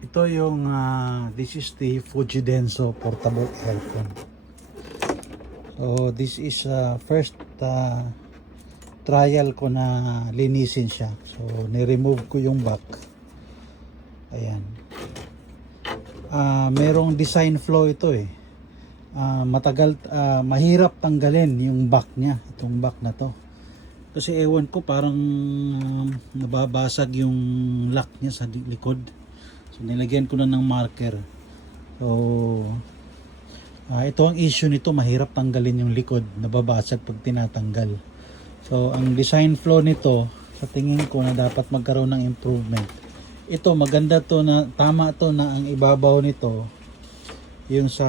Ito yung this is the Fujidenso portable aircon. So this is first trial ko na linisin siya. So ni-remove ko yung back. Ayan. Merong design flaw ito eh. Mahirap tanggalin yung back niya, itong back na to. Kasi ewan ko parang nababasag yung lock niya sa likod. So nilagyan ko na ng marker. So ito ang issue nito, mahirap tanggalin yung likod, nababasag pag tinatanggal. So ang design flaw nito, sa tingin ko na dapat magkaroon ng improvement. Ito maganda to, na tama to na ang ibabaw nito yung sa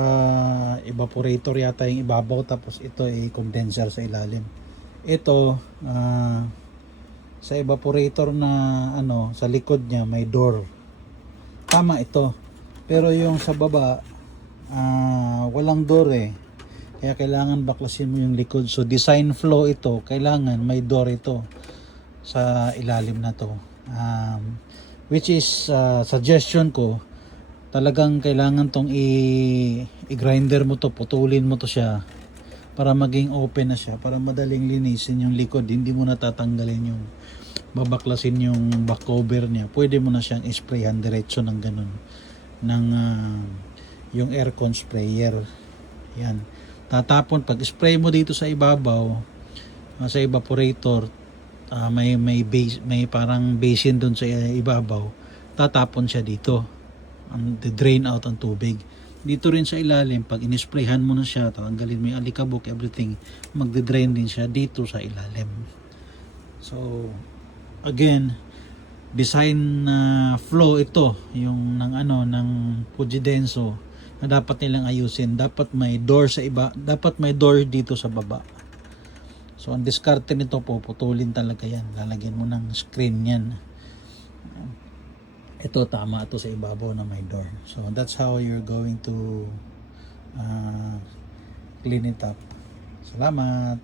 evaporator yata yung ibabaw, tapos ito ay condenser sa ilalim. Ito sa evaporator na sa likod niya may door. Tama ito. Pero yung sa baba walang door eh. Kaya kailangan baklasin mo yung likod. So design flaw ito, kailangan may door ito sa ilalim na to. Which is suggestion ko, talagang kailangan tong i-grinder mo to, putulin mo to siya para maging open na siya, para madaling linisin yung likod. Hindi mo natatanggalin yung babaklasin yung back cover niya. Pwede mo na siyang isprayan diretso ng ganun ng yung aircon sprayer. Yan, tatapon pag spray mo dito sa ibabaw sa evaporator. May base, may parang basin doon sa ibabaw, tatapon siya dito, drain out ang tubig. Dito rin sa ilalim, pag inisprayhan mo na siya, tanggalin mo yung alikabok, everything, magde-drain din siya dito sa ilalim. So again, design flaw ito, yung ng Fujidenso, na dapat nilang ayusin. Dapat may door sa iba, dapat may door dito sa baba. So ang diskarte nito, puputulin talaga yan, lalagyan mo ng screen yan. Ito tama ito sa ibabaw na may door. So that's how you're going to clean it up. Salamat.